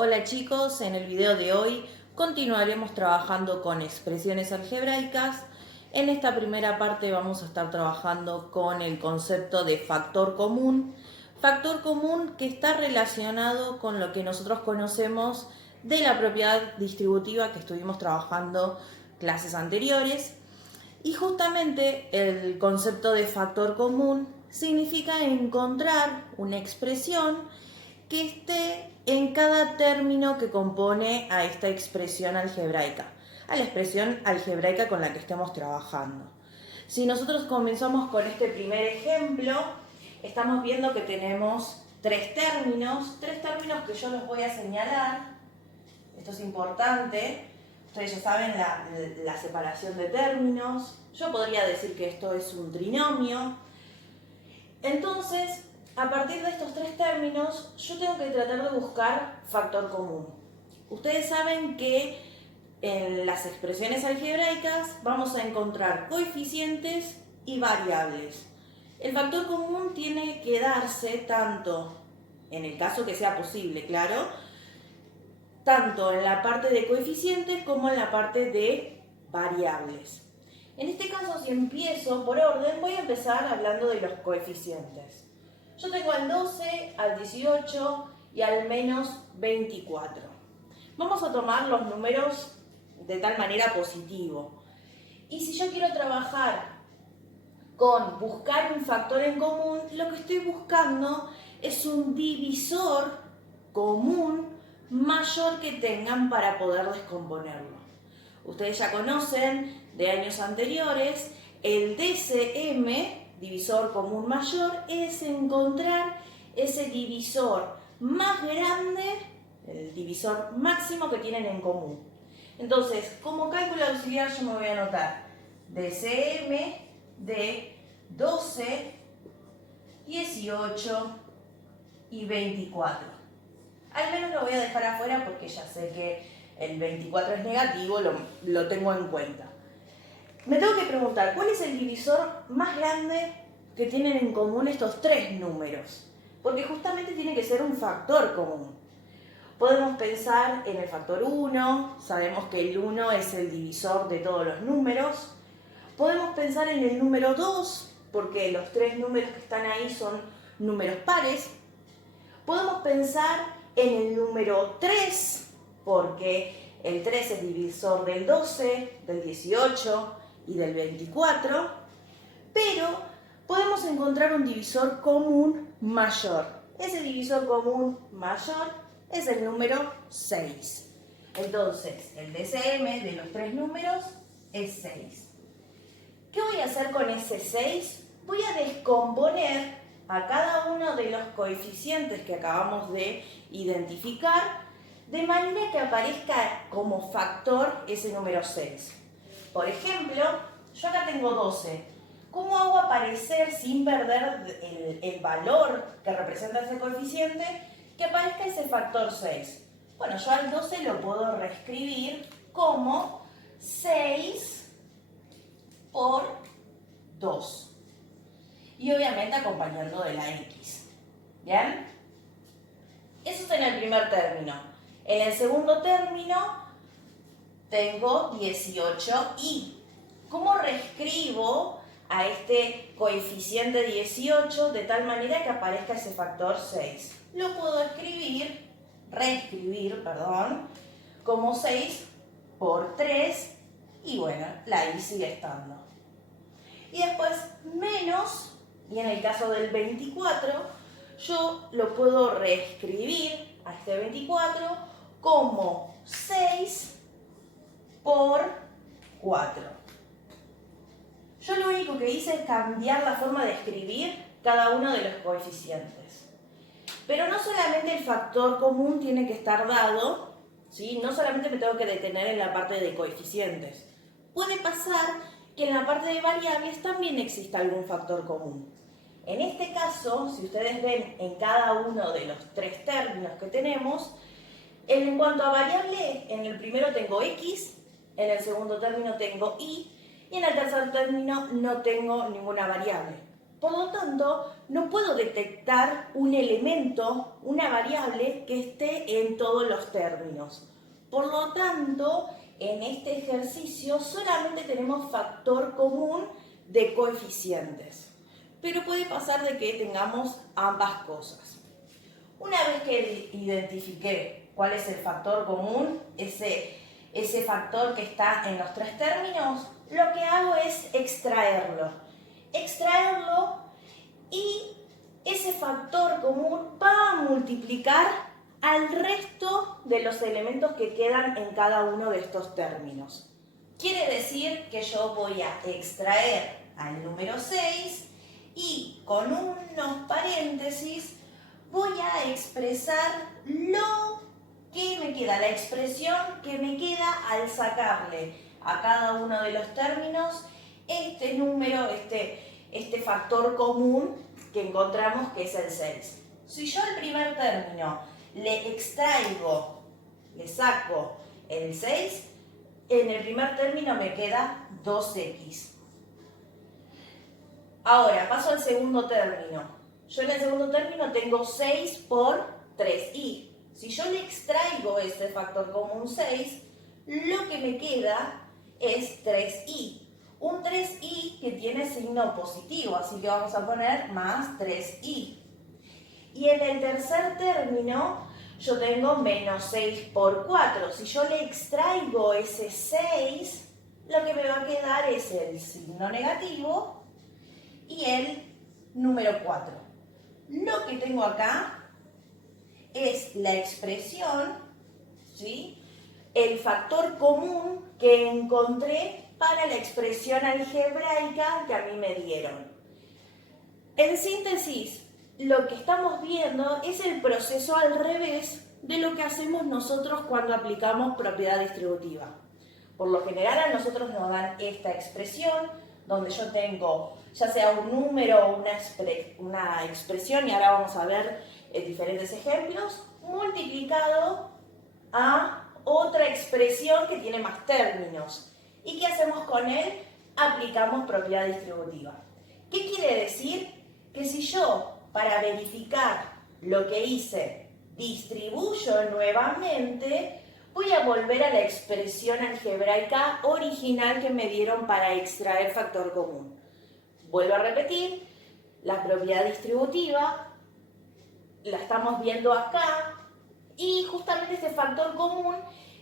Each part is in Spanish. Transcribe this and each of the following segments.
Hola chicos, en el video de hoy continuaremos trabajando con expresiones algebraicas. En esta primera parte vamos a estar trabajando con el concepto de factor común que está relacionado con lo que nosotros conocemos de la propiedad distributiva que estuvimos trabajando clases anteriores. Y justamente el concepto de factor común significa encontrar una expresión que esté en cada término que compone a esta expresión algebraica, a la expresión algebraica con la que estemos trabajando. Si nosotros comenzamos con este primer ejemplo, estamos viendo que tenemos tres términos que yo los voy a señalar. Esto es importante. Ustedes ya saben la separación de términos. Yo podría decir que esto es un trinomio. Entonces, a partir de estos tres términos, yo tengo que tratar de buscar factor común. Ustedes saben que en las expresiones algebraicas vamos a encontrar coeficientes y variables. El factor común tiene que darse tanto, en el caso que sea posible, claro, tanto en la parte de coeficientes como en la parte de variables. En este caso, si empiezo por orden, voy a empezar hablando de los coeficientes. Yo tengo al 12, al 18 y al menos 24. Vamos a tomar los números de tal manera positivo. Y si yo quiero trabajar con buscar un factor en común, lo que estoy buscando es un divisor común mayor que tengan para poder descomponerlo. Ustedes ya conocen de años anteriores el DCM, divisor común mayor, es encontrar ese divisor más grande, el divisor máximo que tienen en común. Entonces, como cálculo auxiliar yo me voy a anotar DCM de 12, 18 y 24. Al menos lo voy a dejar afuera porque ya sé que el 24 es negativo, lo tengo en cuenta. Me tengo que preguntar, ¿cuál es el divisor más grande que tienen en común estos tres números? Porque justamente tiene que ser un factor común. Podemos pensar en el factor 1, sabemos que el 1 es el divisor de todos los números. Podemos pensar en el número 2, porque los tres números que están ahí son números pares. Podemos pensar en el número 3, porque el 3 es divisor del 12, del 18 y del 24, pero podemos encontrar un divisor común mayor. Ese divisor común mayor es el número 6. Entonces, el DCM de los tres números es 6. ¿Qué voy a hacer con ese 6? Voy a descomponer a cada uno de los coeficientes que acabamos de identificar de manera que aparezca como factor ese número 6. Por ejemplo, yo acá tengo 12. ¿Cómo hago aparecer sin perder el valor que representa ese coeficiente que aparezca ese factor 6? Bueno, yo al 12 lo puedo reescribir como 6 por 2. Y obviamente acompañando de la X. ¿Bien? Eso es en el primer término. En el segundo término tengo 18y. ¿Cómo reescribo a este coeficiente 18 de tal manera que aparezca ese factor 6? Lo puedo reescribir, como 6 por 3 y bueno, la y sigue estando. Y después menos, y en el caso del 24, yo lo puedo reescribir a este 24 como 6 por 4. Yo lo único que hice es cambiar la forma de escribir cada uno de los coeficientes. Pero no solamente el factor común tiene que estar dado, ¿sí? No solamente me tengo que detener en la parte de coeficientes. Puede pasar que en la parte de variables también exista algún factor común. En este caso, si ustedes ven en cada uno de los tres términos que tenemos, en cuanto a variable, en el primero tengo X, en el segundo término tengo Y, y en el tercer término no tengo ninguna variable. Por lo tanto, no puedo detectar un elemento, una variable que esté en todos los términos. Por lo tanto, en este ejercicio solamente tenemos factor común de coeficientes. Pero puede pasar de que tengamos ambas cosas. Una vez que identifiqué cuál es el factor común, ese factor que está en los tres términos, lo que hago es extraerlo. Y ese factor común va a multiplicar al resto de los elementos que quedan en cada uno de estos términos. Quiere decir que yo voy a extraer al número 6 y con unos paréntesis voy a expresar lo que me queda, la expresión que me queda al sacarle a cada uno de los términos este número, este factor común que encontramos que es el 6. Si yo al primer término le saco el 6, en el primer término me queda 2x. Ahora paso al segundo término. Yo en el segundo término tengo 6 por 3y. Si yo le extraigo ese factor común 6, lo que me queda es 3y. Un 3i que tiene signo positivo, así que vamos a poner más 3i. Y en el tercer término yo tengo menos 6 por 4. Si yo le extraigo ese 6, lo que me va a quedar es el signo negativo y el número 4. Lo que tengo acá es la expresión, ¿sí?, el factor común que encontré para la expresión algebraica que a mí me dieron. En síntesis, lo que estamos viendo es el proceso al revés de lo que hacemos nosotros cuando aplicamos propiedad distributiva. Por lo general a nosotros nos dan esta expresión donde yo tengo ya sea un número o una expresión, y ahora vamos a ver diferentes ejemplos, multiplicado a otra expresión que tiene más términos. ¿Y qué hacemos con él? Aplicamos propiedad distributiva. ¿Qué quiere decir? Que si yo, para verificar lo que hice, distribuyo nuevamente, voy a volver a la expresión algebraica original que me dieron para extraer factor común. Vuelvo a repetir, la propiedad distributiva la estamos viendo acá, y justamente este factor común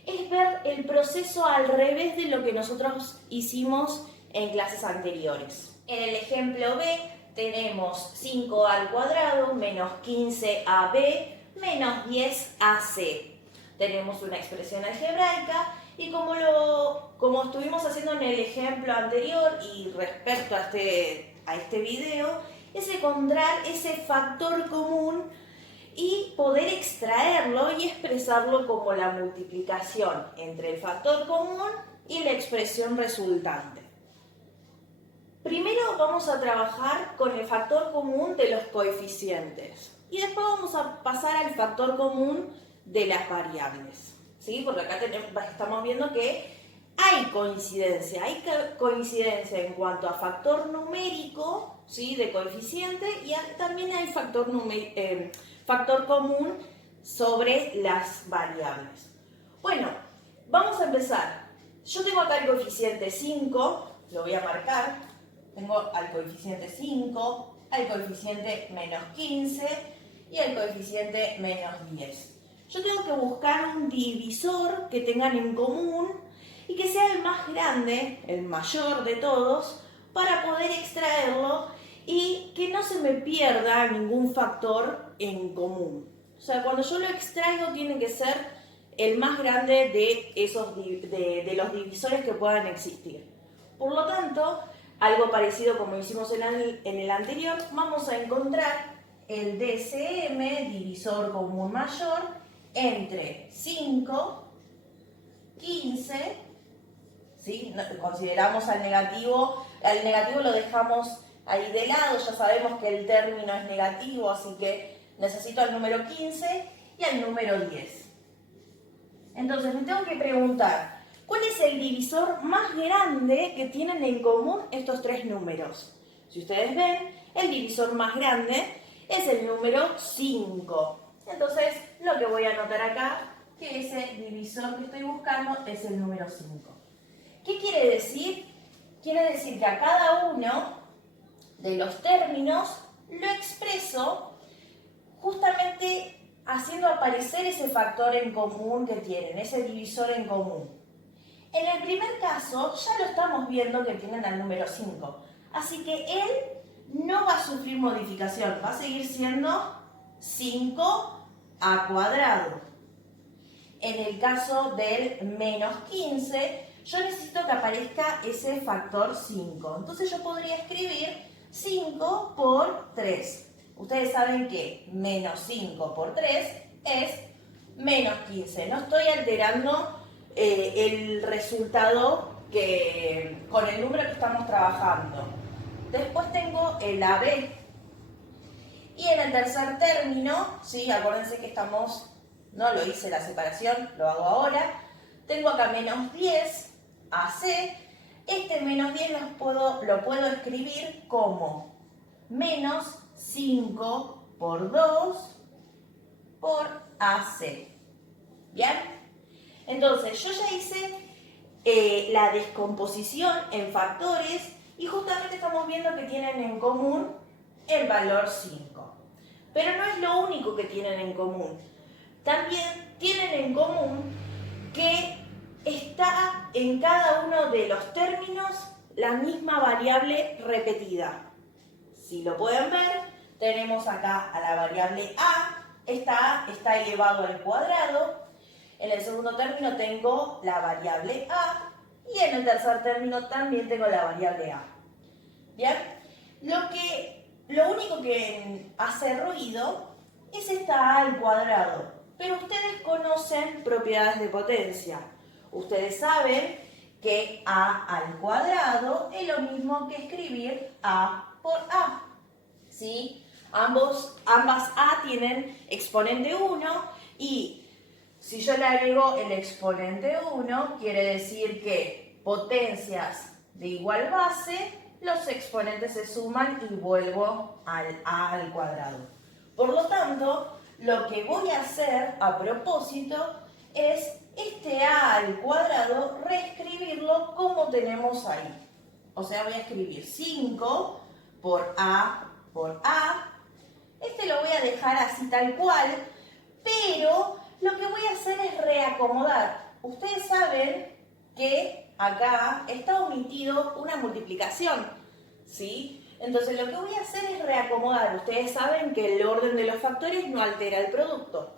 es ver el proceso al revés de lo que nosotros hicimos en clases anteriores. En el ejemplo B tenemos 5a al cuadrado menos 15ab menos 10ac. Tenemos una expresión algebraica y como estuvimos haciendo en el ejemplo anterior y respecto a este video, es encontrar ese factor común y poder extraerlo y expresarlo como la multiplicación entre el factor común y la expresión resultante. Primero vamos a trabajar con el factor común de los coeficientes y después vamos a pasar al factor común de las variables, ¿sí? Porque acá estamos viendo que hay coincidencia en cuanto a factor numérico, ¿sí?, de coeficiente, y también hay factor común sobre las variables. Bueno, vamos a empezar. Yo tengo acá el coeficiente 5, lo voy a marcar. Tengo al coeficiente 5, al coeficiente menos 15 y al coeficiente menos 10. Yo tengo que buscar un divisor que tengan en común y que sea el más grande, el mayor de todos, para poder extraerlo y que no se me pierda ningún factor en común. O sea, cuando yo lo extraigo tiene que ser el más grande de los divisores que puedan existir. Por lo tanto, algo parecido como hicimos en el anterior, vamos a encontrar el DCM, divisor común mayor, entre 5, 15, ¿sí? Consideramos al negativo lo dejamos ahí de lado, ya sabemos que el término es negativo, así que necesito al número 15 y al número 10. Entonces me tengo que preguntar, ¿cuál es el divisor más grande que tienen en común estos tres números? Si ustedes ven, el divisor más grande es el número 5. Entonces, lo que voy a anotar acá, que ese divisor que estoy buscando es el número 5. ¿Qué quiere decir? Quiere decir que a cada uno de los términos lo expreso justamente haciendo aparecer ese factor en común que tienen, ese divisor en común. En el primer caso ya lo estamos viendo que tienen al número 5, así que él no va a sufrir modificación, va a seguir siendo 5a². En el caso del menos 15, yo necesito que aparezca ese factor 5. Entonces yo podría escribir 5 por 3. Ustedes saben que menos 5 por 3 es menos 15. No estoy alterando el resultado con el número que estamos trabajando. Después tengo el AB. Y en el tercer término, ¿sí? Acuérdense que no lo hice la separación, lo hago ahora. Tengo acá menos 10 AC. Este menos 10 lo puedo escribir como menos 5 por 2 por AC. ¿Bien? Entonces, yo ya hice la descomposición en factores y justamente estamos viendo que tienen en común el valor 5. Pero no es lo único que tienen en común. También tienen en común que está en cada uno de los términos la misma variable repetida. Si lo pueden ver, tenemos acá a la variable A. Esta A está elevado al cuadrado. En el segundo término tengo la variable A. Y en el tercer término también tengo la variable A. ¿Bien? Lo único que hace ruido es esta A al cuadrado. Pero ustedes conocen propiedades de potencia. Ustedes saben que A al cuadrado es lo mismo que escribir A por A. ¿Sí? Ambas A tienen exponente 1 y si yo le agrego el exponente 1, quiere decir que potencias de igual base, los exponentes se suman y vuelvo al A al cuadrado. Por lo tanto, lo que voy a hacer a propósito es este A al cuadrado reescribirlo como tenemos ahí. O sea, voy a escribir 5 por A por A. Este lo voy a dejar así tal cual, pero lo que voy a hacer es reacomodar. Ustedes saben que acá está omitido una multiplicación, ¿sí? Entonces lo que voy a hacer es reacomodar. Ustedes saben que el orden de los factores no altera el producto.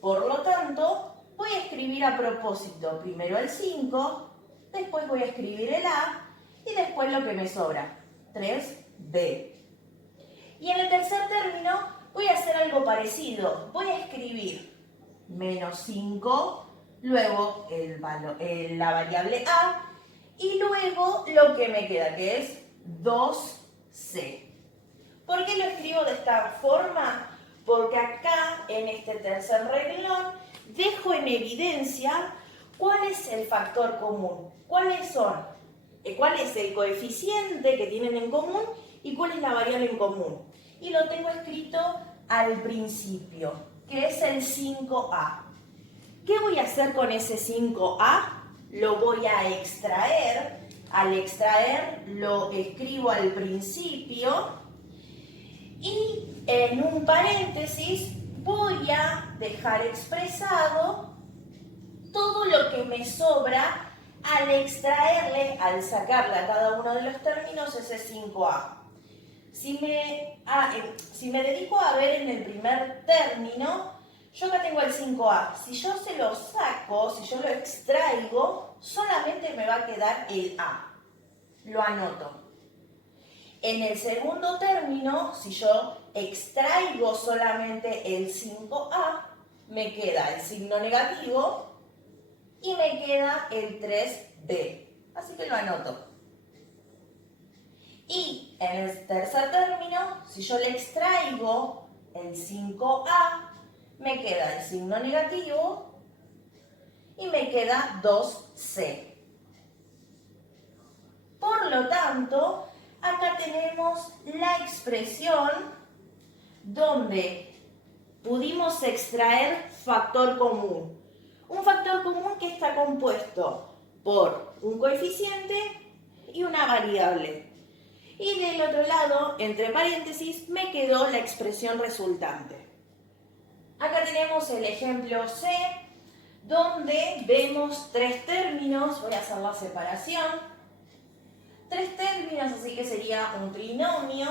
Por lo tanto, voy a escribir a propósito primero el 5, después voy a escribir el A y después lo que me sobra, 3B. Y en el tercer término voy a hacer algo parecido. Voy a escribir menos 5, luego la variable A y luego lo que me queda, que es 2C. ¿Por qué lo escribo de esta forma? Porque acá, en este tercer renglón, dejo en evidencia cuál es el factor común, cuál es el coeficiente que tienen en común y cuál es la variable en común. Y lo tengo escrito al principio, que es el 5A. ¿Qué voy a hacer con ese 5A? Lo voy a extraer. Al extraer lo escribo al principio y en un paréntesis voy a dejar expresado todo lo que me sobra al extraerle, al sacarle a cada uno de los términos ese 5A. Si me dedico a ver en el primer término, yo acá tengo el 5A. Si yo se lo saco, si yo lo extraigo, solamente me va a quedar el A. Lo anoto. En el segundo término, si yo extraigo solamente el 5A, me queda el signo negativo y me queda el 3B. Así que lo anoto. Y en el tercer término, si yo le extraigo el 5A, me queda el signo negativo y me queda 2C. Por lo tanto, acá tenemos la expresión donde pudimos extraer factor común. Un factor común que está compuesto por un coeficiente y una variable. Y del otro lado, entre paréntesis, me quedó la expresión resultante. Acá tenemos el ejemplo C, donde vemos tres términos. Voy a hacer la separación. Tres términos, así que sería un trinomio.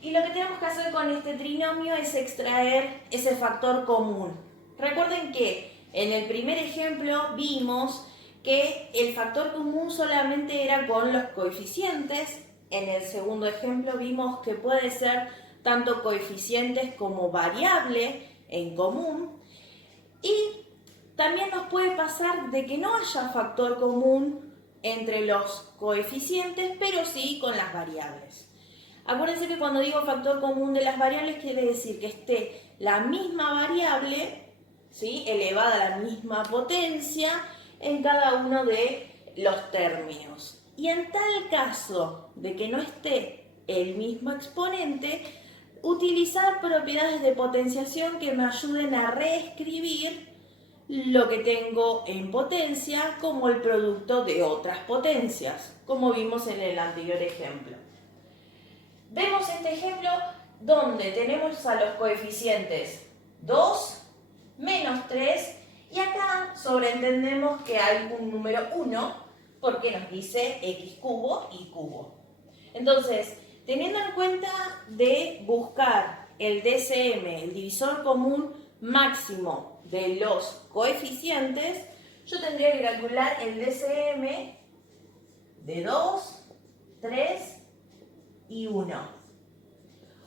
Y lo que tenemos que hacer con este trinomio es extraer ese factor común. Recuerden que en el primer ejemplo vimos que el factor común solamente era con los coeficientes. En el segundo ejemplo vimos que puede ser tanto coeficientes como variable en común. Y también nos puede pasar de que no haya factor común entre los coeficientes, pero sí con las variables. Acuérdense que cuando digo factor común de las variables quiere decir que esté la misma variable, ¿sí?, elevada a la misma potencia en cada uno de los términos. Y en tal caso de que no esté el mismo exponente, utilizar propiedades de potenciación que me ayuden a reescribir lo que tengo en potencia como el producto de otras potencias, como vimos en el anterior ejemplo. Vemos este ejemplo donde tenemos a los coeficientes 2, menos 3, y acá sobreentendemos que hay un número 1 porque nos dice x cubo y cubo. Entonces, teniendo en cuenta de buscar el DCM, el divisor común máximo de los coeficientes, yo tendría que calcular el DCM de 2, 3 y 1.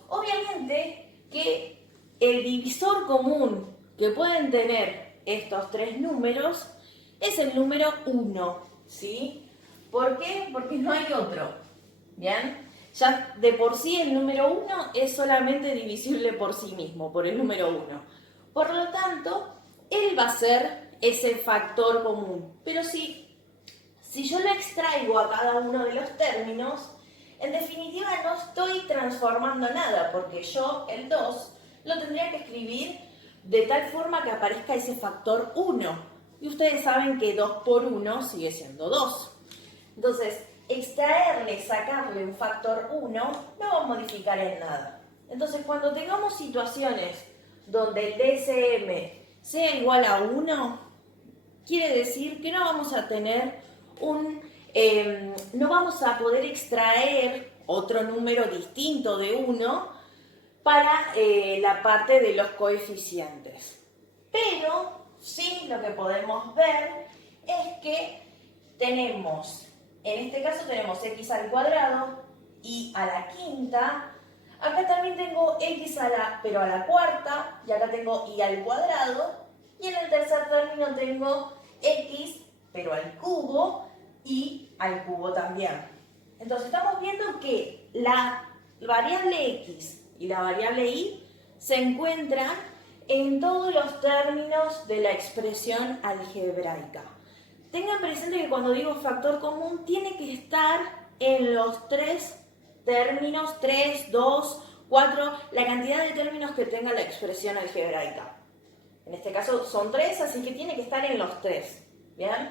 Obviamente que el divisor común que pueden tener estos tres números es el número 1, ¿sí? ¿Por qué? Porque no hay otro, ¿bien? Ya de por sí el número 1 es solamente divisible por sí mismo, por el número 1. Por lo tanto, él va a ser ese factor común. Pero si yo lo extraigo a cada uno de los términos, en definitiva no estoy transformando nada, porque yo el 2 lo tendría que escribir de tal forma que aparezca ese factor 1. Y ustedes saben que 2 por 1 sigue siendo 2. Entonces, extraerle, sacarle un factor 1 no va a modificar en nada. Entonces, cuando tengamos situaciones donde el DCM sea igual a 1, quiere decir que no vamos a tener no vamos a poder extraer otro número distinto de 1 para la parte de los coeficientes. Pero sí, lo que podemos ver es que tenemos, en este caso tenemos x al cuadrado y a la quinta. Acá también tengo x pero a la cuarta, y acá tengo y al cuadrado, y en el tercer término tengo x pero al cubo y al cubo también. Entonces estamos viendo que la variable x y la variable y se encuentran en todos los términos de la expresión algebraica. Tengan presente que cuando digo factor común tiene que estar en los tres términos, 3, 2, 4, la cantidad de términos que tenga la expresión algebraica. En este caso son 3, así que tiene que estar en los 3. ¿Bien?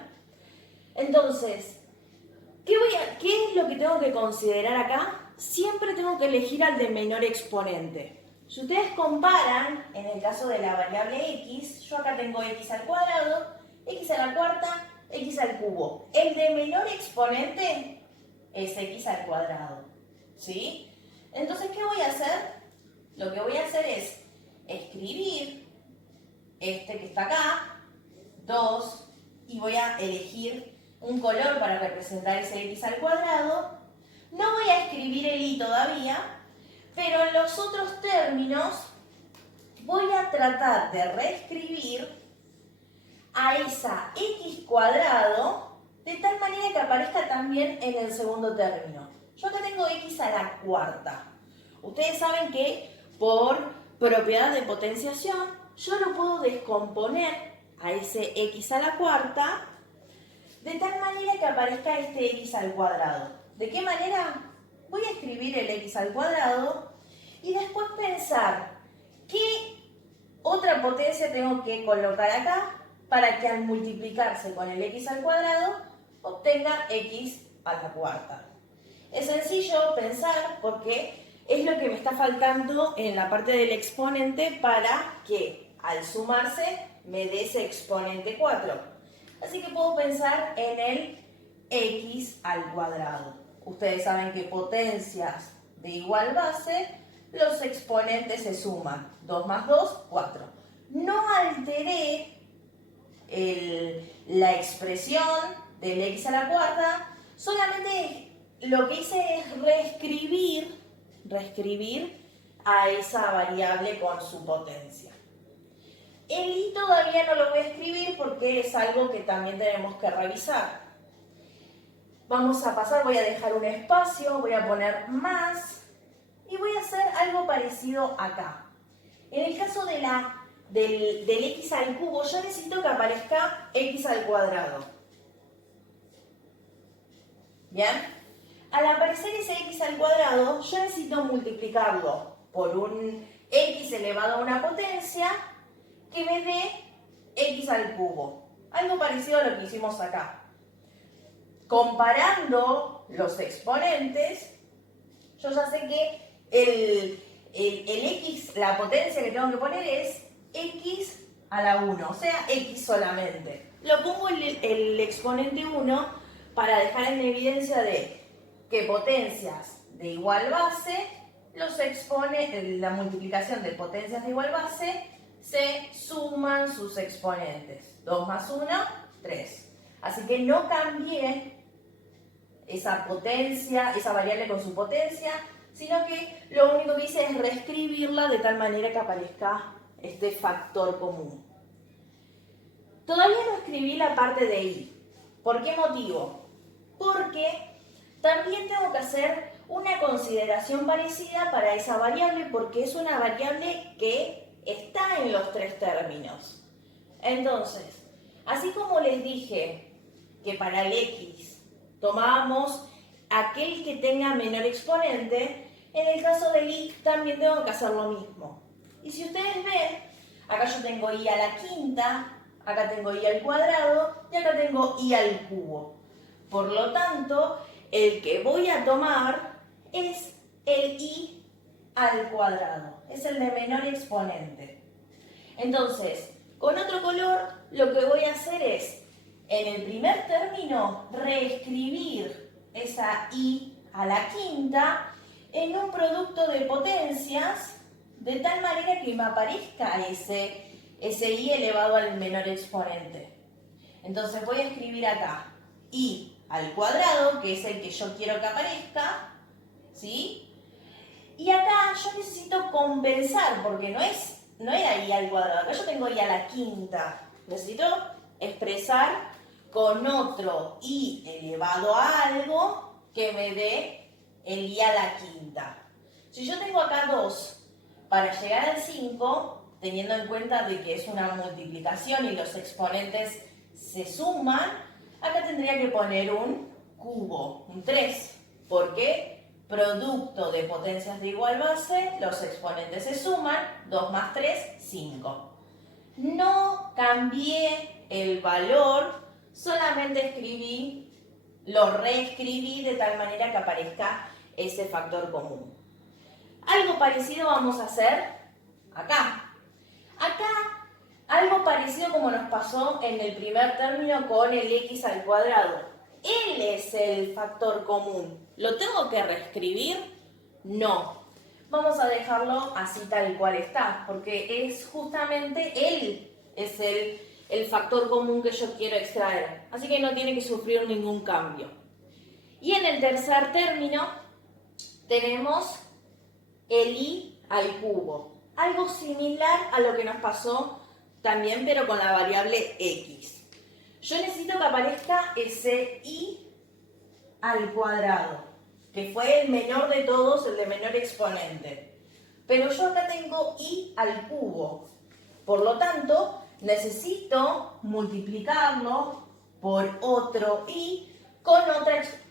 Entonces, ¿qué es lo que tengo que considerar acá? Siempre tengo que elegir al de menor exponente. Si ustedes comparan, en el caso de la variable x, yo acá tengo x al cuadrado, x a la cuarta, x al cubo. El de menor exponente es x al cuadrado, ¿sí? Entonces, ¿qué voy a hacer? Lo que voy a hacer es escribir este que está acá, 2, y voy a elegir un color para representar ese x al cuadrado. No voy a escribir el y todavía, pero en los otros términos voy a tratar de reescribir a esa x cuadrado de tal manera que aparezca también en el segundo término. Yo acá tengo x a la cuarta. Ustedes saben que por propiedad de potenciación yo lo puedo descomponer a ese x a la cuarta de tal manera que aparezca este x al cuadrado. ¿De qué manera? voy a escribir el x al cuadrado y después pensar qué otra potencia tengo que colocar acá para que al multiplicarse con el x al cuadrado obtenga x a la cuarta. Es sencillo pensar porque es lo que me está faltando en la parte del exponente para que al sumarse me dé ese exponente 4. Así que puedo pensar en el x al cuadrado. Ustedes saben que potencias de igual base, los exponentes se suman. 2 más 2, 4. No alteré la expresión del x a la cuarta, solamente lo que hice es reescribir a esa variable con su potencia. El y todavía no lo voy a escribir porque es algo que también tenemos que revisar. Vamos a pasar, voy a dejar un espacio, voy a poner más y voy a hacer algo parecido acá. En el caso del x al cubo, yo necesito que aparezca x al cuadrado. ¿Bien? Al aparecer ese x al cuadrado, yo necesito multiplicarlo por un x elevado a una potencia que me dé x al cubo. Algo parecido a lo que hicimos acá. Comparando los exponentes, yo ya sé que el x, la potencia que tengo que poner es x a la 1, o sea, x solamente. Lo pongo el exponente 1 para dejar en evidencia de que potencias de igual base, la multiplicación de potencias de igual base, se suman sus exponentes. 2 más 1, 3. Así que no cambié esa potencia, esa variable con su potencia, sino que lo único que hice es reescribirla de tal manera que aparezca este factor común. Todavía no escribí la parte de y. ¿Por qué motivo? Porque también tengo que hacer una consideración parecida para esa variable, porque es una variable que está en los tres términos. Entonces, así como les dije que para el x tomábamos aquel que tenga menor exponente, en el caso del y también tengo que hacer lo mismo. Y si ustedes ven, acá yo tengo y a la quinta, acá tengo y al cuadrado y acá tengo y al cubo. Por lo tanto, el que voy a tomar es el y al cuadrado, es el de menor exponente. Entonces, con otro color, lo que voy a hacer es, en el primer término, reescribir esa y a la quinta en un producto de potencias, de tal manera que me aparezca ese y elevado al menor exponente. Entonces voy a escribir acá y al cuadrado, que es el que yo quiero que aparezca, ¿sí? Y acá yo necesito compensar, porque no era y al cuadrado, acá yo tengo y a la quinta. Necesito expresar con otro y elevado a algo que me dé el y a la quinta. Si yo tengo acá 2 para llegar al 5, teniendo en cuenta de que es una multiplicación y los exponentes se suman, acá tendría que poner un cubo, un 3, porque producto de potencias de igual base, los exponentes se suman, 2 más 3, 5. No cambié el valor, solamente lo reescribí de tal manera que aparezca ese factor común. Algo parecido vamos a hacer acá. Acá, algo parecido como nos pasó en el primer término con el x al cuadrado. Él es el factor común. ¿Lo tengo que reescribir? No. Vamos a dejarlo así tal cual está, porque es justamente él es el factor común que yo quiero extraer. Así que no tiene que sufrir ningún cambio. Y en el tercer término tenemos el y al cubo. Algo similar a lo que nos pasó también, pero con la variable x. Yo necesito que aparezca ese y al cuadrado, que fue el menor de todos, el de menor exponente. Pero yo acá tengo y al cubo. Por lo tanto, necesito multiplicarlo por otro y con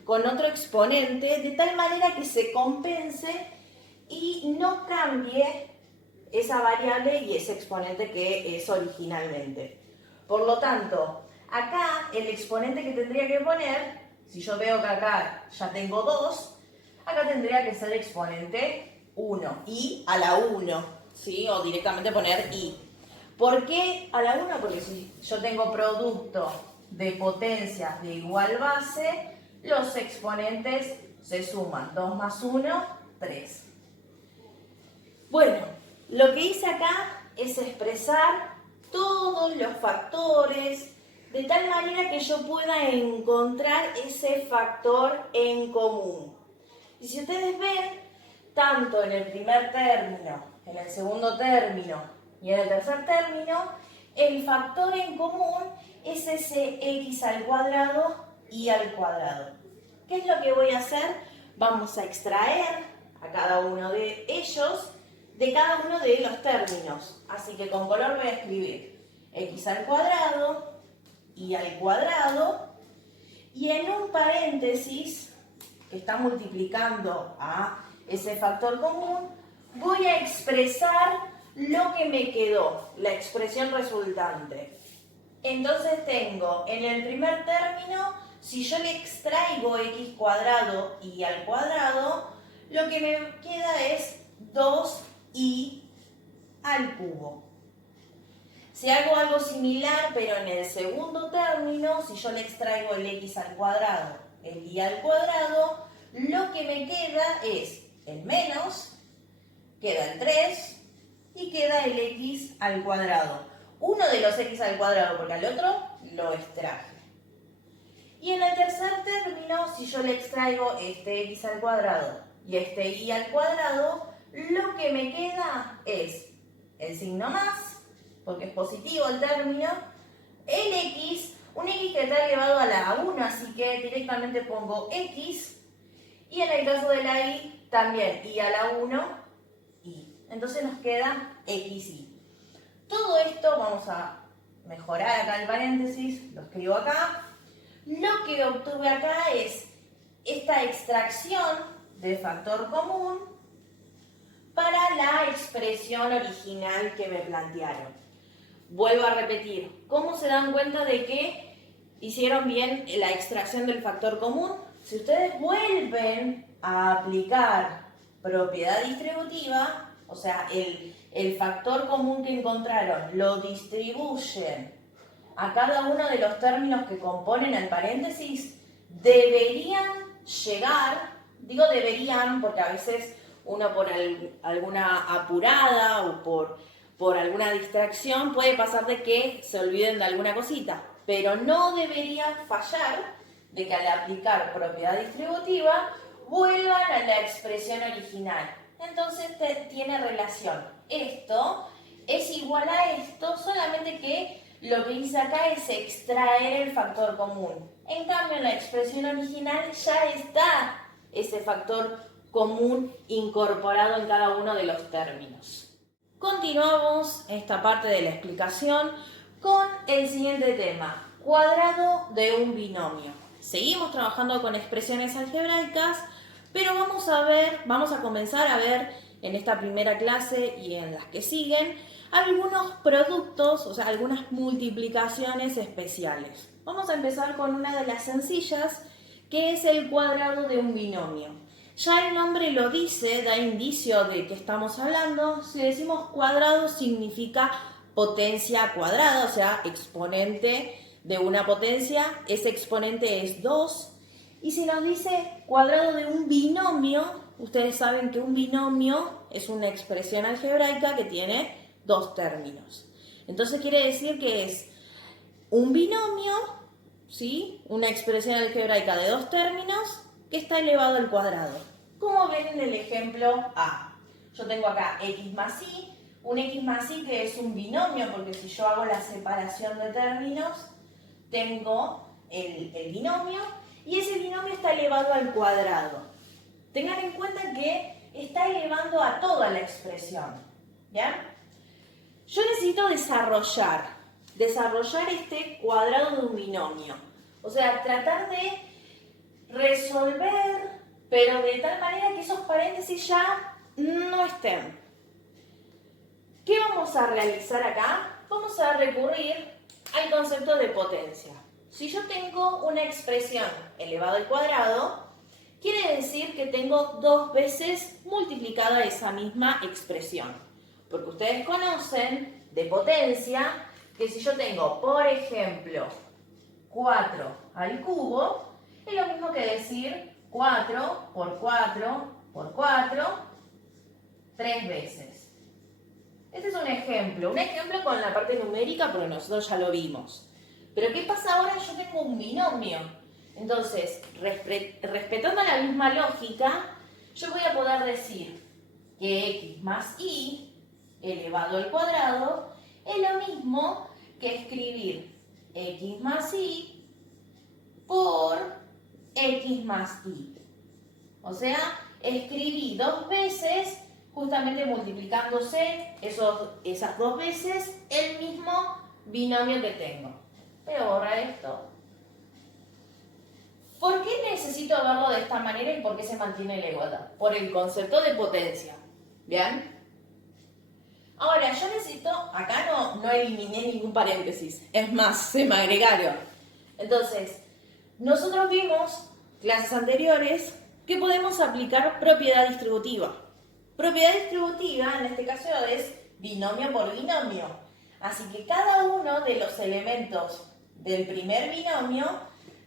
con otro exponente de tal manera que se compense y no cambie esa variable y ese exponente que es originalmente. Por lo tanto, acá el exponente que tendría que poner, si yo veo que acá ya tengo 2, acá tendría que ser exponente 1, i a la 1, ¿sí? O directamente poner i. ¿Por qué a la 1? Porque si yo tengo producto de potencias de igual base, los exponentes se suman. 2 más 1, 3. Bueno, lo que hice acá es expresar todos los factores de tal manera que yo pueda encontrar ese factor en común. Y si ustedes ven, tanto en el primer término, en el segundo término y en el tercer término, el factor en común es ese x al cuadrado y al cuadrado. ¿Qué es lo que voy a hacer? Vamos a extraer a cada uno de ellos de cada uno de los términos. Así que con color voy a escribir x al cuadrado y al cuadrado, y en un paréntesis que está multiplicando a ese factor común, voy a expresar lo que me quedó, la expresión resultante. Entonces tengo en el primer término, si yo le extraigo x cuadrado y al cuadrado, lo que me queda es 2i al cubo. Si hago algo similar, pero en el segundo término, si yo le extraigo el x al cuadrado, el y al cuadrado, lo que me queda es el menos, queda el 3 y queda el x al cuadrado. Uno de los x al cuadrado, porque al otro lo extraje. Y en el tercer término, si yo le extraigo este x al cuadrado y este y al cuadrado, lo que me queda es el signo más, porque es positivo el término, el x, un x que está elevado a la 1, así que directamente pongo x, y en el caso de la y, también y a la 1, y. Entonces nos queda xy. Todo esto, vamos a mejorar acá el paréntesis, lo escribo acá. Lo que obtuve acá es esta extracción de factor común para la expresión original que me plantearon. Vuelvo a repetir, ¿cómo se dan cuenta de que hicieron bien la extracción del factor común? Si ustedes vuelven a aplicar propiedad distributiva, o sea, el factor común que encontraron lo distribuyen a cada uno de los términos que componen el paréntesis, deberían llegar, digo deberían porque a veces uno por alguna apurada o por alguna distracción puede pasar de que se olviden de alguna cosita, pero no debería fallar de que al aplicar propiedad distributiva vuelvan a la expresión original. Entonces tiene relación. Esto es igual a esto, solamente que lo que hice acá es extraer el factor común. En cambio, en la expresión original ya está ese factor común incorporado en cada uno de los términos. Continuamos esta parte de la explicación con el siguiente tema, cuadrado de un binomio. Seguimos trabajando con expresiones algebraicas, pero vamos a comenzar a ver en esta primera clase y en las que siguen algunos productos, o sea, algunas multiplicaciones especiales. Vamos a empezar con una de las sencillas, que es el cuadrado de un binomio. Ya el nombre lo dice, da indicio de qué estamos hablando. Si decimos cuadrado significa potencia cuadrada, o sea, exponente de una potencia, ese exponente es 2. Y si nos dice cuadrado de un binomio, ustedes saben que un binomio es una expresión algebraica que tiene 2 términos. Entonces quiere decir que es un binomio, ¿sí? Una expresión algebraica de 2 términos que está elevado al cuadrado. Como ven en el ejemplo A. Yo tengo acá x más y, un x más y que es un binomio, porque si yo hago la separación de términos, tengo el binomio, y ese binomio está elevado al cuadrado. Tengan en cuenta que está elevando a toda la expresión. ¿Ya? Yo necesito desarrollar este cuadrado de un binomio. O sea, tratar de resolver, pero de tal manera que esos paréntesis ya no estén. ¿Qué vamos a realizar acá? Vamos a recurrir al concepto de potencia. Si yo tengo una expresión elevado al cuadrado, quiere decir que tengo 2 veces multiplicada esa misma expresión. Porque ustedes conocen de potencia que si yo tengo, por ejemplo, 4 al cubo, es lo mismo que decir 4 por 4 por 4, 3 veces. Este es un ejemplo con la parte numérica porque nosotros ya lo vimos. Pero ¿qué pasa ahora? Yo tengo un binomio. Entonces, respetando la misma lógica, yo voy a poder decir que x más y elevado al cuadrado es lo mismo que escribir x más y por x más y. O sea, escribí 2 veces, justamente multiplicándose esas 2 veces, el mismo binomio que tengo. Pero borra esto. ¿Por qué necesito verlo de esta manera y por qué se mantiene la igualdad? Por el concepto de potencia. ¿Bien? Ahora, yo necesito, acá no eliminé ningún paréntesis, es más, se me agregaron. Entonces, nosotros vimos, clases anteriores, que podemos aplicar propiedad distributiva. Propiedad distributiva, en este caso, es binomio por binomio. Así que cada uno de los elementos del primer binomio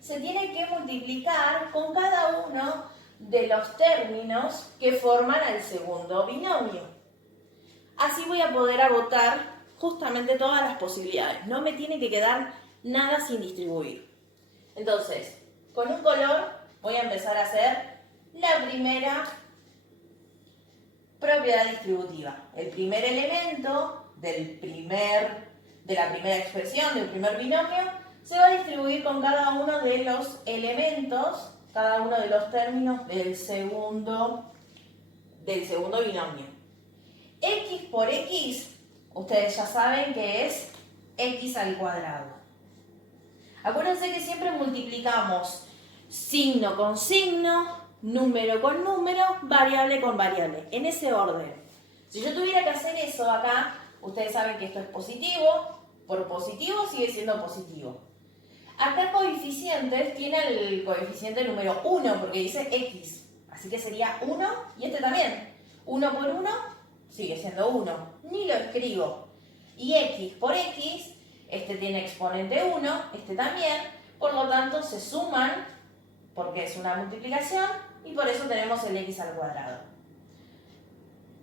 se tiene que multiplicar con cada uno de los términos que forman al segundo binomio. Así voy a poder agotar justamente todas las posibilidades. No me tiene que quedar nada sin distribuir. Entonces, con un color voy a empezar a hacer la primera propiedad distributiva. El primer elemento de la primera expresión, del primer binomio, se va a distribuir con cada uno de los elementos, cada uno de los términos del segundo binomio. X por X, ustedes ya saben que es X al cuadrado. Acuérdense que siempre multiplicamos signo con signo, número con número, variable con variable, en ese orden. Si yo tuviera que hacer eso acá, ustedes saben que esto es positivo, por positivo sigue siendo positivo. Acá coeficientes tiene el coeficiente número 1 porque dice X, así que sería 1 y este también. 1 por 1 sigue siendo 1, ni lo escribo. Y X por X, este tiene exponente 1, este también, por lo tanto se suman porque es una multiplicación y por eso tenemos el X al cuadrado.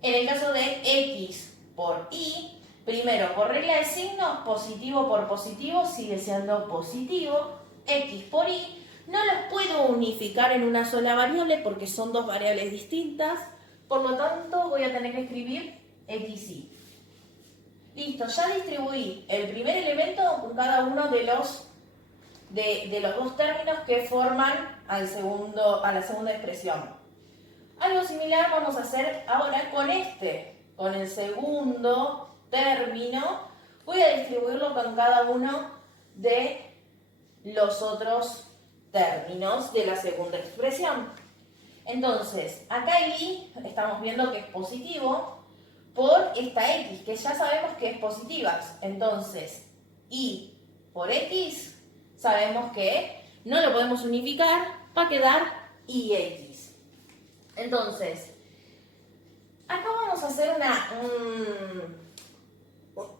En el caso de X por Y, primero por regla de signos, positivo por positivo sigue siendo positivo, X por Y, no los puedo unificar en una sola variable porque son 2 variables distintas. Por lo tanto, voy a tener que escribir XY. Listo, ya distribuí el primer elemento con cada uno de los 2 términos que forman a la segunda expresión. Algo similar vamos a hacer ahora con el segundo término. Voy a distribuirlo con cada uno de los otros términos de la segunda expresión. Entonces, acá el y estamos viendo que es positivo por esta x, que ya sabemos que es positiva. Entonces, y por x sabemos que no lo podemos unificar, va a quedar ix. Entonces, acá vamos a hacer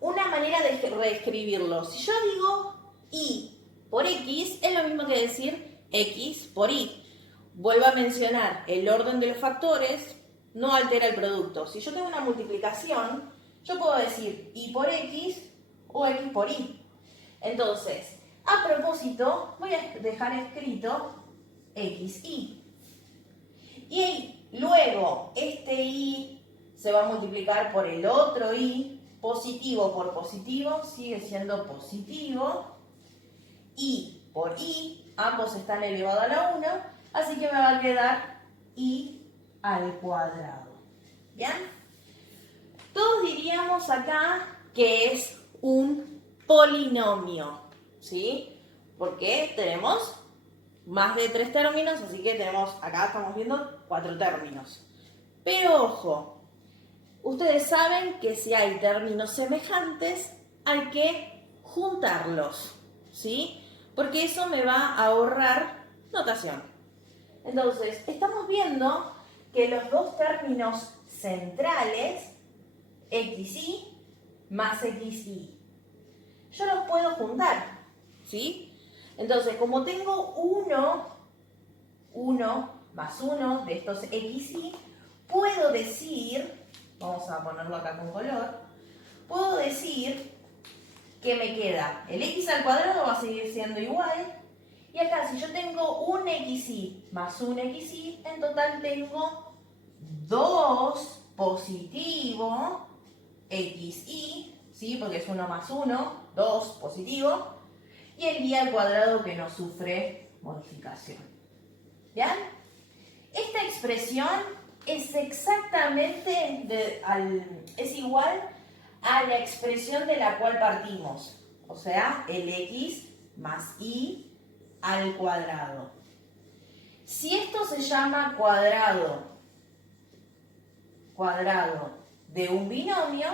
una manera de reescribirlo. Si yo digo y por x, es lo mismo que decir x por y. Vuelvo a mencionar, el orden de los factores no altera el producto. Si yo tengo una multiplicación, yo puedo decir y por x o x por y. Entonces, a propósito, voy a dejar escrito xy. Y luego, este y se va a multiplicar por el otro y, positivo por positivo, sigue siendo positivo. Y por y, ambos están elevados a la 1, así que me va a quedar y al cuadrado. ¿Bien? Todos diríamos acá que es un polinomio, ¿sí? Porque tenemos más de 3 términos, así que tenemos, acá estamos viendo 4 términos. Pero ojo, ustedes saben que si hay términos semejantes, hay que juntarlos, ¿sí? Porque eso me va a ahorrar notación. Entonces, estamos viendo que los dos términos centrales, xy más xy, yo los puedo juntar, ¿sí? Entonces, como tengo 1 más 1 de estos xy, puedo decir, vamos a ponerlo acá con color, puedo decir que me queda el x al cuadrado va a seguir siendo igual, y acá si yo tengo un xy más un xy, en total tengo 2 positivo xy, ¿sí? Porque es 1 más 1, 2 positivo, y el y al cuadrado que no sufre modificación. ¿Bien? Esta expresión es exactamente es igual a la expresión de la cual partimos, o sea, el x más y al cuadrado. Si esto se llama cuadrado de un binomio,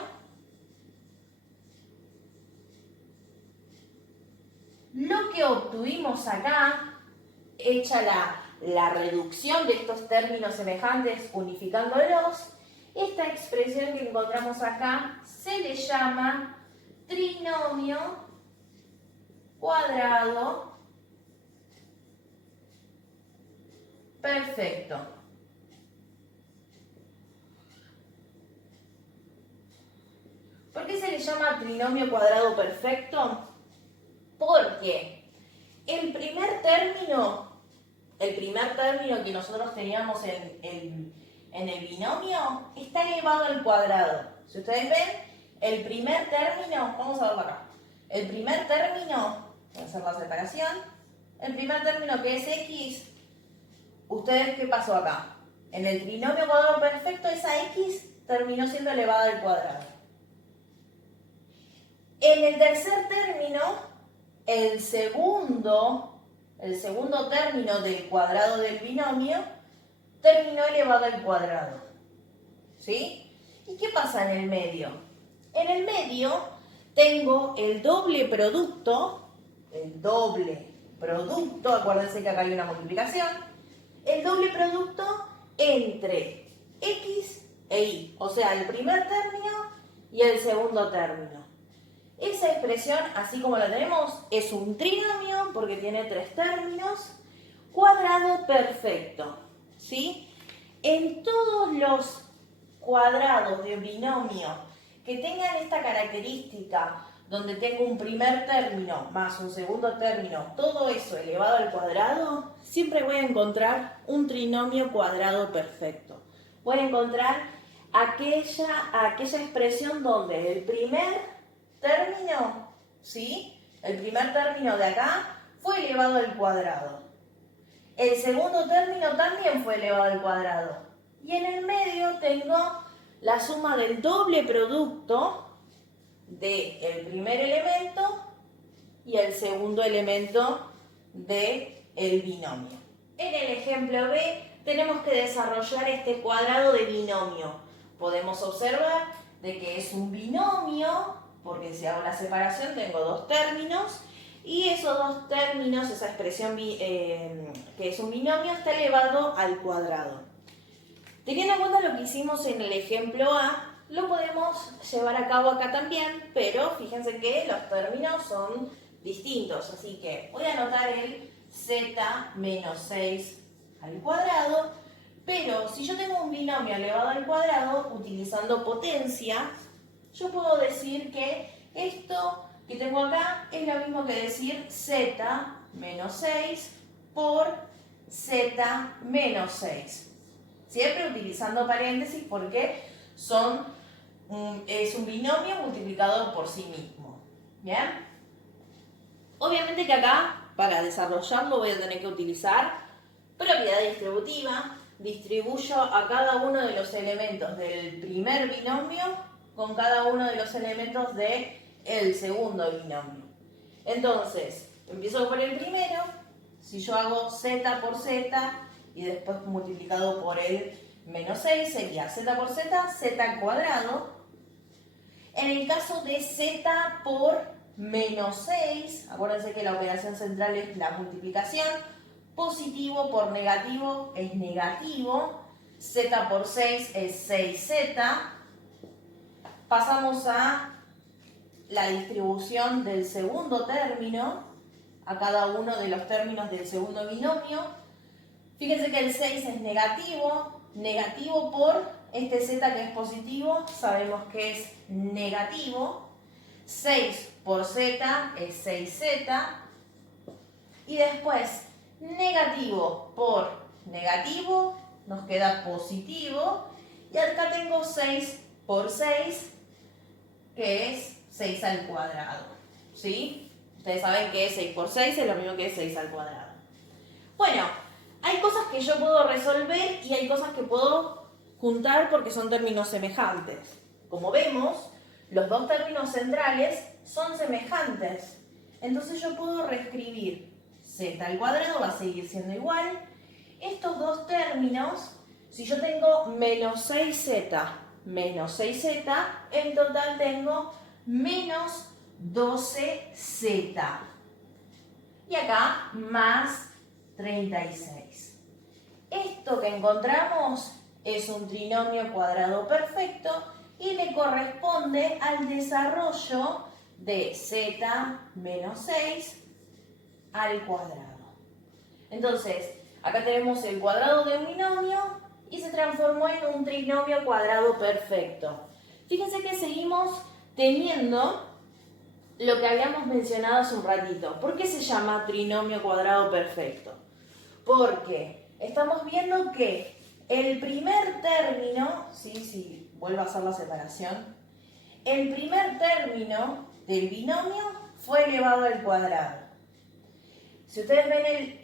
lo que obtuvimos acá, hecha la reducción de estos términos semejantes unificándolos, esta expresión que encontramos acá se le llama trinomio cuadrado perfecto. ¿Por qué se le llama trinomio cuadrado perfecto? Porque el primer término que nosotros teníamos en el binomio está elevado al cuadrado. Si ustedes ven, el primer término, vamos a verlo acá. El primer término, voy a hacer la separación, el primer término que es x, ¿ustedes qué pasó acá? En el trinomio cuadrado perfecto, esa x terminó siendo elevada al cuadrado. En el tercer término, el segundo término del cuadrado del binomio terminó elevado al cuadrado. ¿Sí? ¿Y qué pasa en el medio? En el medio tengo el doble producto, acuérdense que acá hay una multiplicación, el doble producto entre x e y, o sea, el primer término y el segundo término. Esa expresión, así como la tenemos, es un trinomio porque tiene 3 términos, cuadrado perfecto, ¿sí? En todos los cuadrados de binomio que tengan esta característica, donde tengo un primer término más un segundo término, todo eso elevado al cuadrado, siempre voy a encontrar un trinomio cuadrado perfecto. Voy a encontrar aquella expresión donde el primer término, ¿sí? El primer término de acá fue elevado al cuadrado. El segundo término también fue elevado al cuadrado. Y en el medio tengo la suma del doble producto del primer elemento y el segundo elemento del binomio. En el ejemplo B tenemos que desarrollar este cuadrado de binomio. Podemos observar de que es un binomio, porque si hago la separación tengo 2 términos, y esos 2 términos, esa expresión que es un binomio, está elevado al cuadrado. Teniendo en cuenta lo que hicimos en el ejemplo A, lo podemos llevar a cabo acá también, pero fíjense que los términos son distintos, así que voy a anotar el z menos 6 al cuadrado, pero si yo tengo un binomio elevado al cuadrado, utilizando potencia, yo puedo decir que esto que tengo acá es lo mismo que decir z menos 6 por z menos 6. Siempre utilizando paréntesis porque es un binomio multiplicado por sí mismo. ¿Bien? Obviamente que acá, para desarrollarlo, voy a tener que utilizar propiedad distributiva. Distribuyo a cada uno de los elementos del primer binomio con cada uno de los elementos del segundo binomio. Entonces, empiezo por el primero, Si yo hago z por z y después multiplicado por el menos 6 sería z por z, z al cuadrado. En el caso de z por menos 6, acuérdense que la operación central es la multiplicación, positivo por negativo es negativo, z por 6 es 6z. Pasamos a la distribución del segundo término, a cada uno de los términos del segundo binomio. Fíjense que el 6 es negativo, negativo por este z que es positivo, sabemos que es negativo. 6 por z es 6z. Y después, negativo por negativo, nos queda positivo. Y acá tengo 6 por 6, que es 6 al cuadrado. ¿Sí? Ustedes saben que 6 por 6 es lo mismo que 6 al cuadrado. Bueno, hay cosas que yo puedo resolver y hay cosas que puedo juntar porque son términos semejantes. Como vemos, los dos términos centrales son semejantes. Entonces yo puedo reescribir z al cuadrado, va a seguir siendo igual. Estos dos términos, si yo tengo menos 6z, en total tengo menos 12z. Y acá más 36. Esto que encontramos es un trinomio cuadrado perfecto y le corresponde al desarrollo de z menos 6 al cuadrado. Entonces, acá tenemos el cuadrado de un binomio y se transformó en un trinomio cuadrado perfecto. Fíjense que seguimos teniendo lo que habíamos mencionado hace un ratito. ¿Por qué se llama trinomio cuadrado perfecto? Porque estamos viendo que el primer término, sí, vuelvo a hacer la separación, el primer término del binomio fue elevado al cuadrado. Si ustedes ven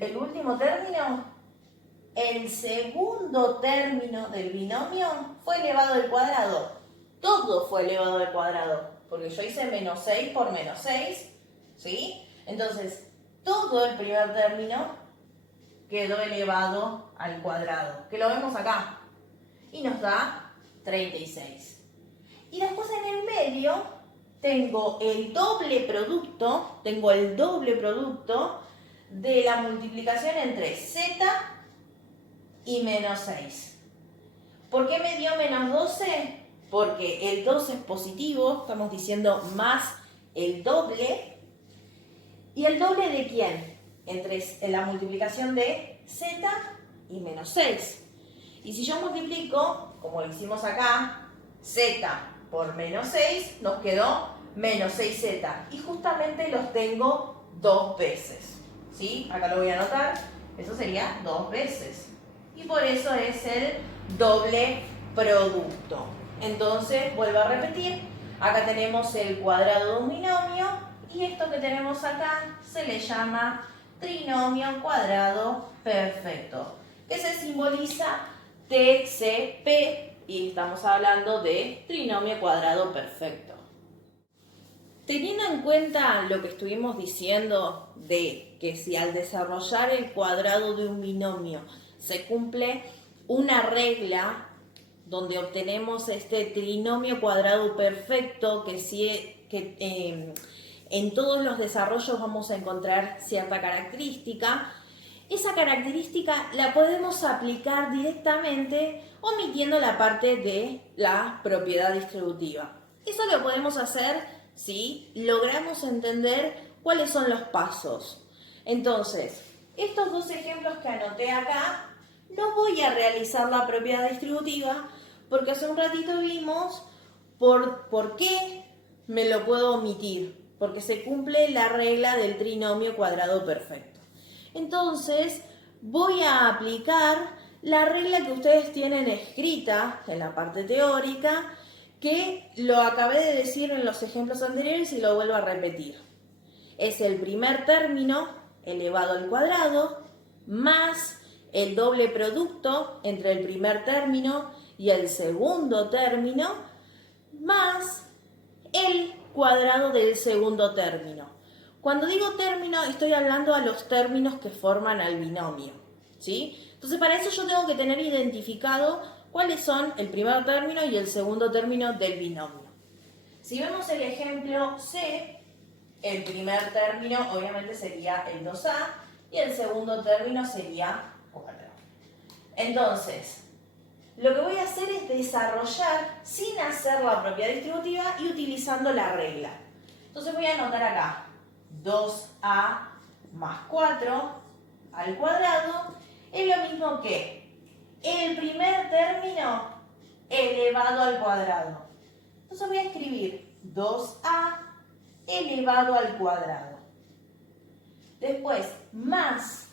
el último término, el segundo término del binomio fue elevado al cuadrado. Todo fue elevado al cuadrado, porque yo hice menos 6 por menos 6, ¿sí? Entonces, todo el primer término quedó elevado al cuadrado, que lo vemos acá, y nos da 36. Y después en el medio tengo el doble producto de la multiplicación entre z y menos 6. ¿Por qué me dio menos 12? Porque el 12 es positivo, estamos diciendo más el doble. ¿Y el doble de quién? Entre la multiplicación de z y menos 6. Y si yo multiplico, como lo hicimos acá, z por menos 6, nos quedó menos 6z. Y justamente los tengo dos veces. ¿Sí? Acá lo voy a anotar. Eso sería dos veces. Y por eso es el doble producto. Entonces, vuelvo a repetir. Acá tenemos el cuadrado de un binomio. Y esto que tenemos acá se le llama trinomio cuadrado perfecto, que se simboliza TCP y estamos hablando de trinomio cuadrado perfecto. Teniendo en cuenta lo que estuvimos diciendo de que si al desarrollar el cuadrado de un binomio se cumple una regla donde obtenemos este trinomio cuadrado perfecto, en todos los desarrollos vamos a encontrar cierta característica. Esa característica la podemos aplicar directamente omitiendo la parte de la propiedad distributiva. Eso lo podemos hacer si logramos entender cuáles son los pasos. Entonces, estos dos ejemplos que anoté acá, no voy a realizar la propiedad distributiva porque hace un ratito vimos por qué me lo puedo omitir. Porque se cumple la regla del trinomio cuadrado perfecto. Entonces, voy a aplicar la regla que ustedes tienen escrita en la parte teórica, que lo acabé de decir en los ejemplos anteriores y lo vuelvo a repetir. Es el primer término elevado al cuadrado más el doble producto entre el primer término y el segundo término más el cuadrado del segundo término. Cuando digo término, estoy hablando a los términos que forman al binomio, ¿sí? Entonces, para eso yo tengo que tener identificado cuáles son el primer término y el segundo término del binomio. Si vemos el ejemplo C, el primer término obviamente sería el 2A y el segundo término sería 4. Entonces, lo que voy a hacer es desarrollar sin hacer la propiedad distributiva y utilizando la regla. Entonces voy a anotar acá 2A más 4 al cuadrado es lo mismo que el primer término elevado al cuadrado. Entonces voy a escribir 2A elevado al cuadrado. Después, más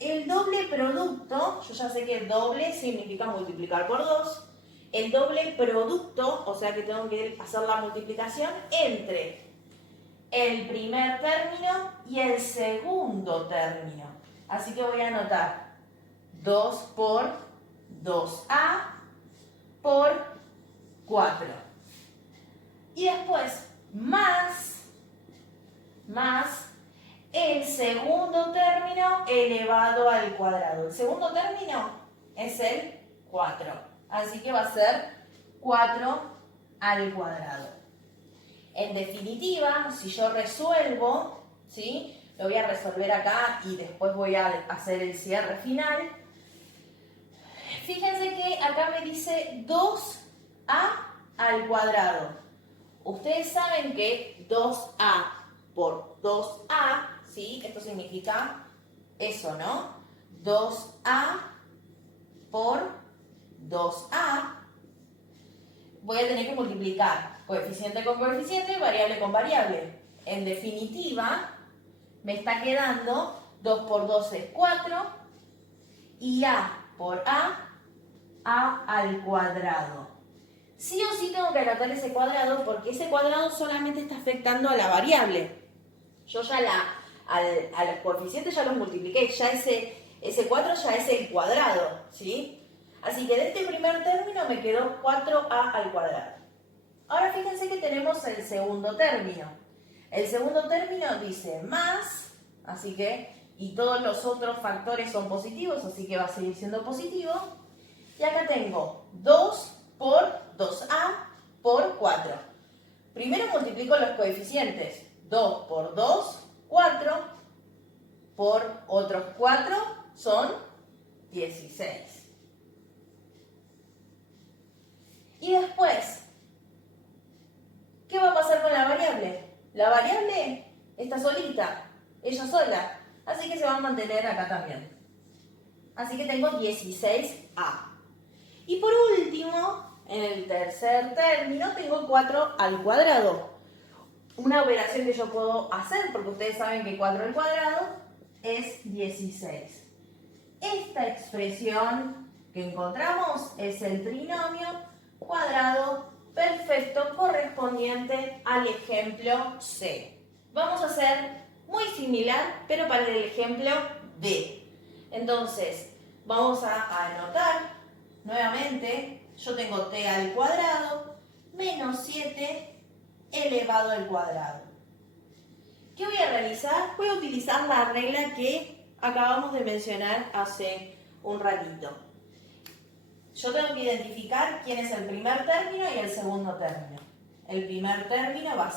el doble producto, yo ya sé que doble significa multiplicar por 2, el doble producto, o sea que tengo que hacer la multiplicación entre el primer término y el segundo término. Así que voy a anotar 2 por 2A por 4. Y después, más el segundo término elevado al cuadrado. El segundo término es el 4. Así que va a ser 4 al cuadrado. En definitiva, si yo resuelvo, ¿sí? Lo voy a resolver acá y después voy a hacer el cierre final. Fíjense que acá me dice 2A al cuadrado. Ustedes saben que 2A por 2A, ¿sí? Esto significa eso, ¿no? 2A por 2A. Voy a tener que multiplicar coeficiente con coeficiente, variable con variable. En definitiva, me está quedando 2 por 2 es 4 y A por A al cuadrado. Sí o sí tengo que anotar ese cuadrado porque ese cuadrado solamente está afectando a la variable. Yo ya a los coeficientes ya los multipliqué, ya ese 4 ya es el cuadrado, ¿sí? Así que de este primer término me quedó 4A al cuadrado. Ahora fíjense que tenemos el segundo término. El segundo término dice más, así que, y todos los otros factores son positivos, así que va a seguir siendo positivo. Y acá tengo 2 por 2A por 4. Primero multiplico los coeficientes. 2 por 2, 4, por otros 4 son 16. Y después, ¿qué va a pasar con la variable? La variable está solita, ella sola, así que se va a mantener acá también. Así que tengo 16A. Y por último, en el tercer término, tengo 4 al cuadrado. Una operación que yo puedo hacer, porque ustedes saben que 4 al cuadrado es 16. Esta expresión que encontramos es el trinomio cuadrado perfecto correspondiente al ejemplo C. Vamos a hacer muy similar, pero para el ejemplo D. Entonces, vamos a anotar nuevamente, yo tengo t al cuadrado menos 7 elevado al cuadrado. ¿Qué voy a realizar? Voy a utilizar la regla que acabamos de mencionar hace un ratito. Yo tengo que identificar quién es el primer término y el segundo término. El primer término va a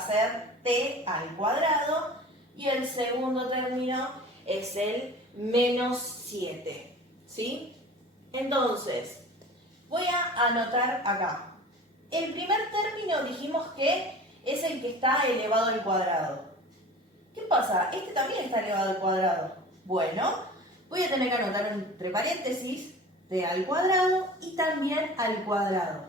ser t al cuadrado y el segundo término es el menos 7. ¿Sí? Entonces, voy a anotar acá. El primer término dijimos que es el que está elevado al cuadrado. ¿Qué pasa? Este también está elevado al cuadrado. Bueno, voy a tener que anotar entre paréntesis t al cuadrado y también al cuadrado.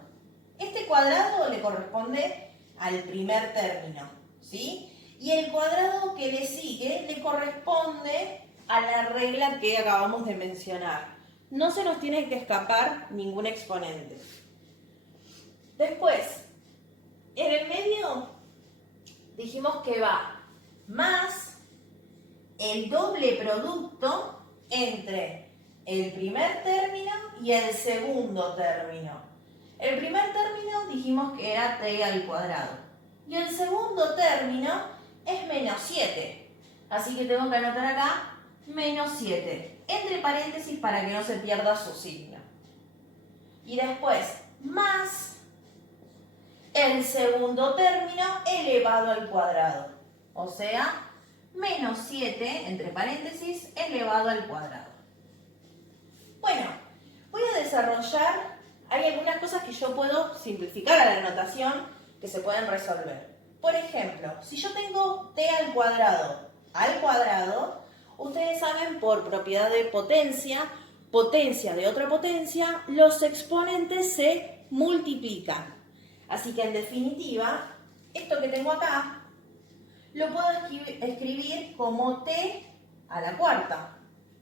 Este cuadrado le corresponde al primer término, ¿sí? Y el cuadrado que le sigue le corresponde a la regla que acabamos de mencionar. No se nos tiene que escapar ningún exponente. Después, en el medio dijimos que va más el doble producto entre el primer término y el segundo término. El primer término dijimos que era t al cuadrado. Y el segundo término es menos 7. Así que tengo que anotar acá menos 7. Entre paréntesis para que no se pierda su signo. Y después, más el segundo término elevado al cuadrado. O sea, menos 7, entre paréntesis, elevado al cuadrado. Bueno, voy a desarrollar, hay algunas cosas que yo puedo simplificar a la notación que se pueden resolver. Por ejemplo, si yo tengo t al cuadrado, ustedes saben por propiedad de potencia de otra potencia, los exponentes se multiplican. Así que en definitiva, esto que tengo acá, lo puedo escribir como t a la cuarta,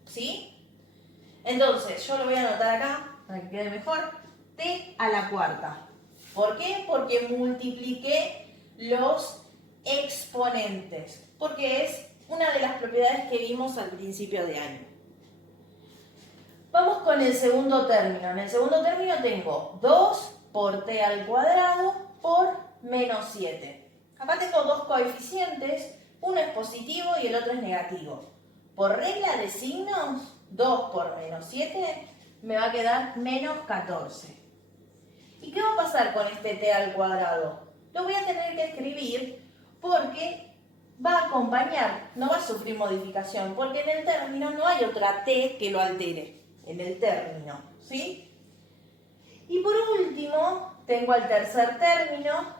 ¿sí? Entonces, yo lo voy a anotar acá, para que quede mejor, t a la cuarta. ¿Por qué? Porque multipliqué los exponentes, porque es una de las propiedades que vimos al principio de año. Vamos con el segundo término. En el segundo término tengo 2 por t al cuadrado por menos 7. Acá tengo dos coeficientes, uno es positivo y el otro es negativo. Por regla de signos, 2 por menos 7 me va a quedar menos 14. ¿Y qué va a pasar con este t al cuadrado? Lo voy a tener que escribir porque va a acompañar, no va a sufrir modificación, porque en el término no hay otra t que lo altere, en el término, ¿sí? Y por último, tengo el tercer término,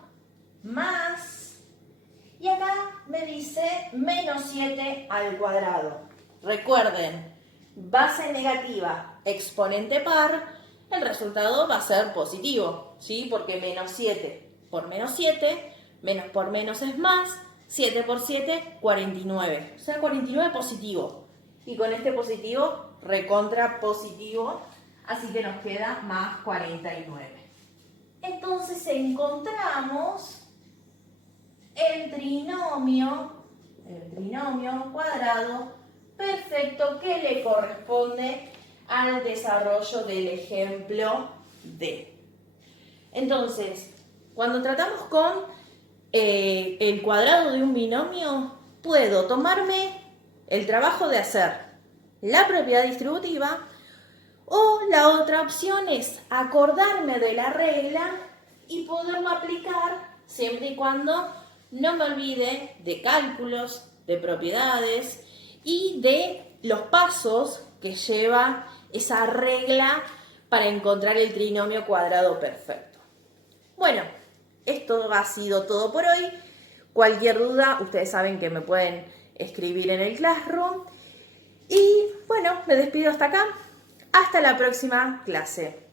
más, y acá me dice menos 7 al cuadrado. Recuerden, base negativa, exponente par, el resultado va a ser positivo, ¿sí? Porque menos 7 por menos 7, menos por menos es más, 7 por 7, 49. O sea, 49 positivo. Y con este positivo, recontra positivo, así que nos queda más 49. Entonces encontramos el trinomio cuadrado perfecto que le corresponde al desarrollo del ejemplo D. Entonces, cuando tratamos con el cuadrado de un binomio, puedo tomarme el trabajo de hacer la propiedad distributiva o la otra opción es acordarme de la regla y poderlo aplicar siempre y cuando no me olvide de cálculos, de propiedades y de los pasos que lleva esa regla para encontrar el trinomio cuadrado perfecto. Bueno, esto ha sido todo por hoy. Cualquier duda, ustedes saben que me pueden escribir en el Classroom. Y bueno, me despido hasta acá. Hasta la próxima clase.